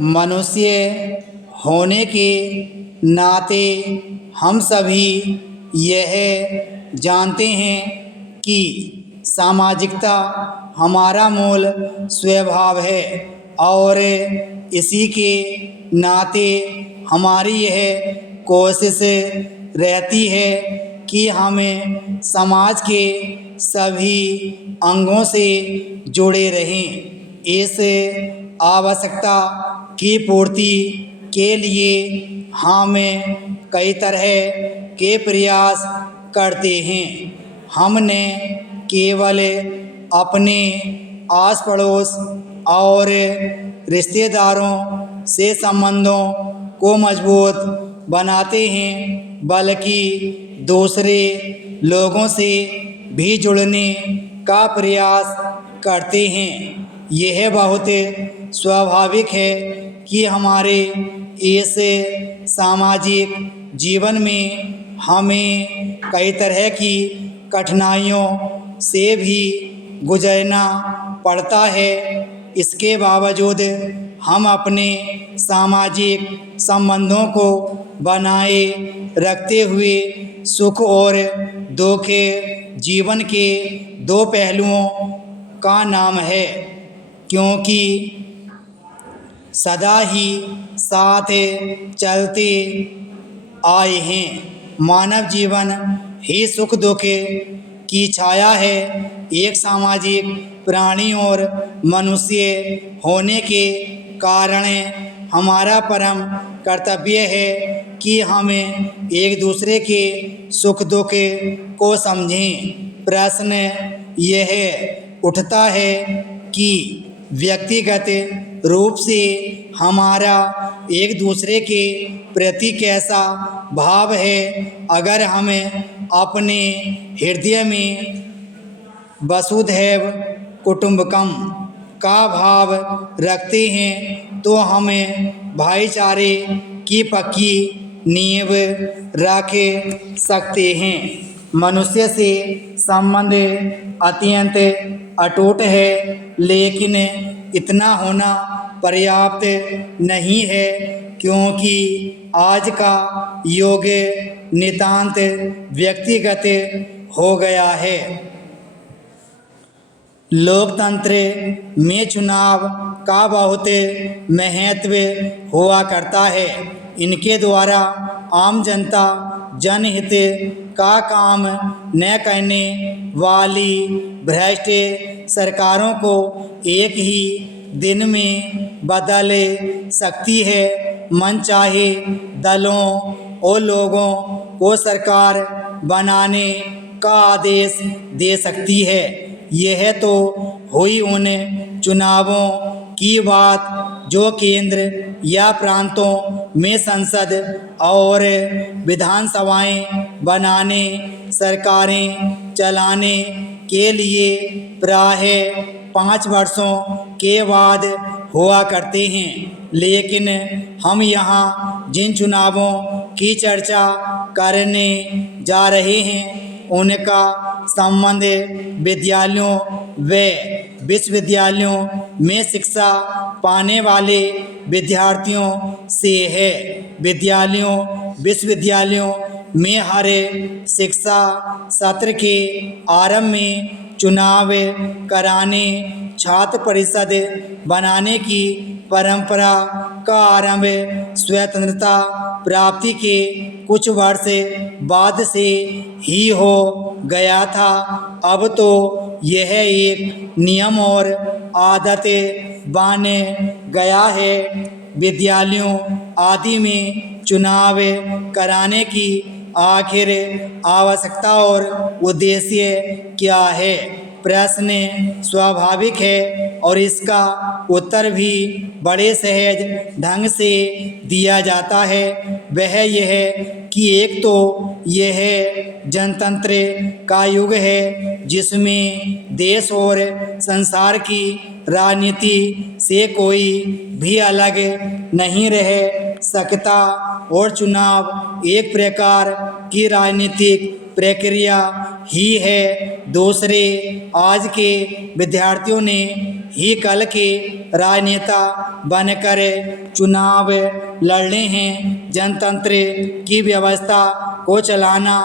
मनुष्य होने के नाते हम सभी यह जानते हैं कि सामाजिकता हमारा मूल स्वभाव है और इसी के नाते हमारी यह कोशिश रहती है कि हमें समाज के सभी अंगों से जुड़े रहें। इस आवश्यकता की पूर्ति के लिए हम कई तरह के प्रयास करते हैं। हमने केवल अपने आस पड़ोस और रिश्तेदारों से संबंधों को मजबूत बनाते हैं, बल्कि दूसरे लोगों से भी जुड़ने का प्रयास करते हैं। यह बहुत स्वाभाविक है कि हमारे इस सामाजिक जीवन में हमें कई तरह की कठिनाइयों से भी गुजरना पड़ता है। इसके बावजूद हम अपने सामाजिक संबंधों को बनाए रखते हुए सुख और दुख जीवन के दो पहलुओं का नाम है, क्योंकि सदा ही साथ चलते आए हैं। मानव जीवन ही सुख दुख की छाया है। एक सामाजिक प्राणी और मनुष्य होने के कारण हमारा परम कर्तव्य है कि हम एक दूसरे के सुख दुख को समझें। प्रश्न यह उठता है कि व्यक्तिगत रूप से हमारा एक दूसरे के प्रति कैसा भाव है। अगर हम अपने हृदय में वसुधैव कुटुंबकम का भाव रखते हैं तो हम भाईचारे की पक्की नींव रख सकते हैं। मनुष्य से संबंध अत्यंत अटूट है, लेकिन इतना होना पर्याप्त नहीं है, क्योंकि आज का युग नितांत व्यक्तिगत हो गया है। लोकतंत्र में चुनाव का बहुत महत्व हुआ करता है। इनके द्वारा आम जनता जनहित का काम न करने वाली भ्रष्ट सरकारों को एक ही दिन में बदल सकती है। मनचाहे दलों और लोगों को सरकार बनाने का आदेश दे सकती है। यह तो हुई उन चुनावों की बात जो केंद्र या प्रांतों में संसद और विधानसभाएं बनाने, सरकारें चलाने के लिए प्राय 5 वर्षों के बाद हुआ करते हैं। लेकिन हम यहाँ जिन चुनावों की चर्चा करने जा रहे हैं उनका संबंध विद्यालयों व विश्वविद्यालयों में शिक्षा पाने वाले विद्यार्थियों से है। विद्यालयों विश्वविद्यालयों में हर शिक्षा सत्र के आरंभ में चुनाव कराने, छात्र परिषद बनाने की परंपरा का आरंभ स्वतंत्रता प्राप्ति के कुछ वर्ष बाद से ही हो गया था। अब तो यह एक नियम और आदत बन गया है। विद्यालयों आदि में चुनाव कराने की आखिर आवश्यकता और उद्देश्य क्या है? प्रश्न स्वाभाविक है और इसका उत्तर भी बड़े सहज ढंग से दिया जाता है। वह यह कि एक तो यह जनतंत्र का युग है जिसमें देश और संसार की राजनीति से कोई भी अलग नहीं रह सकता और चुनाव एक प्रकार की राजनीतिक प्रक्रिया ही है। दूसरे, आज के विद्यार्थियों ने ही कल के राजनेता बनकर चुनाव लड़ने हैं, जनतंत्र की व्यवस्था को चलाना